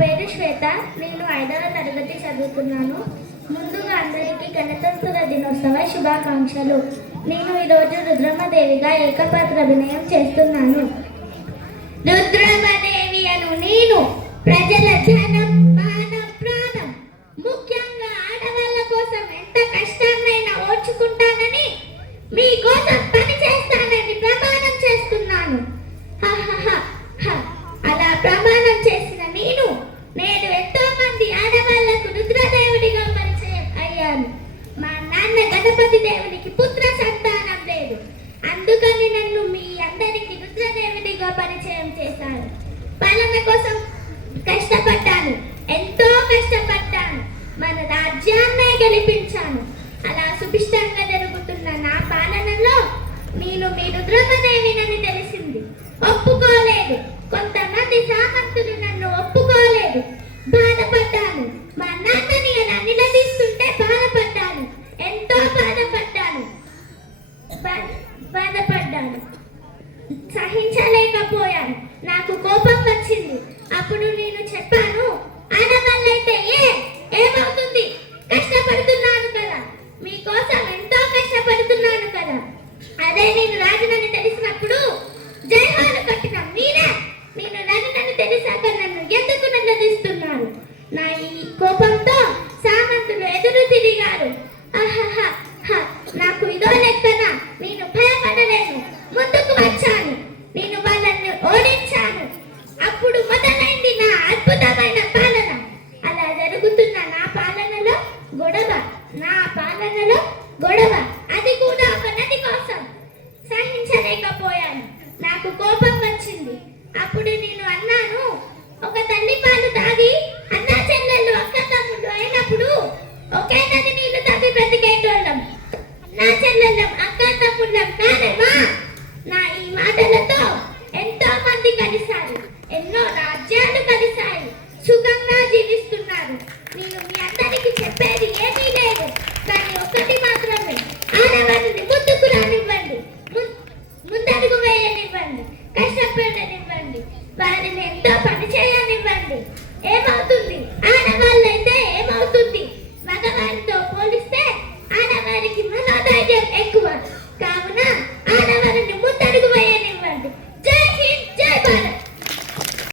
పేరు శ్వేత. నేను 5వ తరగతి చదువుతున్నాను. ముందుగా అందరికీ గణతంత్ర దినోత్సవ శుభాకాంక్షలు. నేను ఈరోజు రుద్రమదేవిగా ఏకపాత్ర అభినయం చేస్తున్నాను. రుద్రమదేవి అను నేను ప్రజల ధనం, మానం, ప్రాణం, ముఖ్యంగా ఆడవాళ్ళ కోసం ఎంత కష్టాన్నైనా ఓర్చుకుంటానని, మీకోసం పని చేస్తానని ప్రమాణం చేస్తున్నాను. అలా ప్రమాణం చేసిన నేను నేడు ఎంతో మంది ఆడవాళ్లకు రుద్రదేవుడిగా పరిచయం అయ్యాను. మా నాన్న గణపతి దేవునికి పుత్ర సంతానం లేదు, అందుకని నన్ను మీ అందరికి రుద్రదేవుడిగా పరిచయం చేశారు. పాలన కోసం కష్టపడ్డాను, ఎంతో కష్టపడ్డాను. మన రాజ్యాన్నే గెలిపించాను. అలా సుభిష్టంగా జరుగుతున్న నా పాలనలో నేను మీ రుద్రమదేవినని తెలిసింది. ఒప్పుకోలేదు. కొంతమంది సామంతులు నన్ను ఒప్పుకోలేదు. బాధపడ్డాను. మా నాన్నని అలా నిలదీస్తుంటే బాధపడ్డాను. ఎంతో బాధపడ్డాను. సహించలేకపోయాను. నాకు కోపం వచ్చింది. అప్పుడు నేను చెప్పాను, ఆడవాళ్ళైతే ఏమవుతుంది, కష్టపడుతున్నాను కదా, మీకోసం ఎంతో కష్టపడుతున్నాను కదా. అదే నేను రాజునని తెలిసినప్పుడు జయహాలు కట్టిన మీరే నేను రాజునని తెలిసాక నన్ను ఎందుకు నిలదీస్తున్నారు? నా ఈ కోపంతో సామంతులు ఎదురు తిరిగారు. నాకు ఇదో లెక్కన, నేను భయపడలేను. ముందుకు వచ్చాను. నేను వాళ్ళని ఓడించాను. అప్పుడు మొదలైంది నా అద్భుతమైన పాలన. అలా జరుగుతున్న నా పాలనలో గొడవ, అది కూడా ఒక నది కోసం. సహించలేకపోయాను. నాకు కోపం వచ్చింది. అప్పుడు నేను అన్నాను, ఒక తల్లి పాలు తాగి అన్నా చెల్లెళ్ళు అక్క తమ్ముళ్ళు అయినప్పుడు ఒకే నది నీళ్లు తప్పి బ్రతికేటోళ్ళం. అన్నా చెల్లెళ్ళం అక్క తమ్ముళ్ళం కాదేమా? నా ఈ మాటలతో ఎంతో మంది కలిశారు. ఎన్నో రాజ్యాలు కలిశాయి. సుఖంగా జీవిస్తున్నారు. నేను మీ అందరికీ చెప్పేది ఏది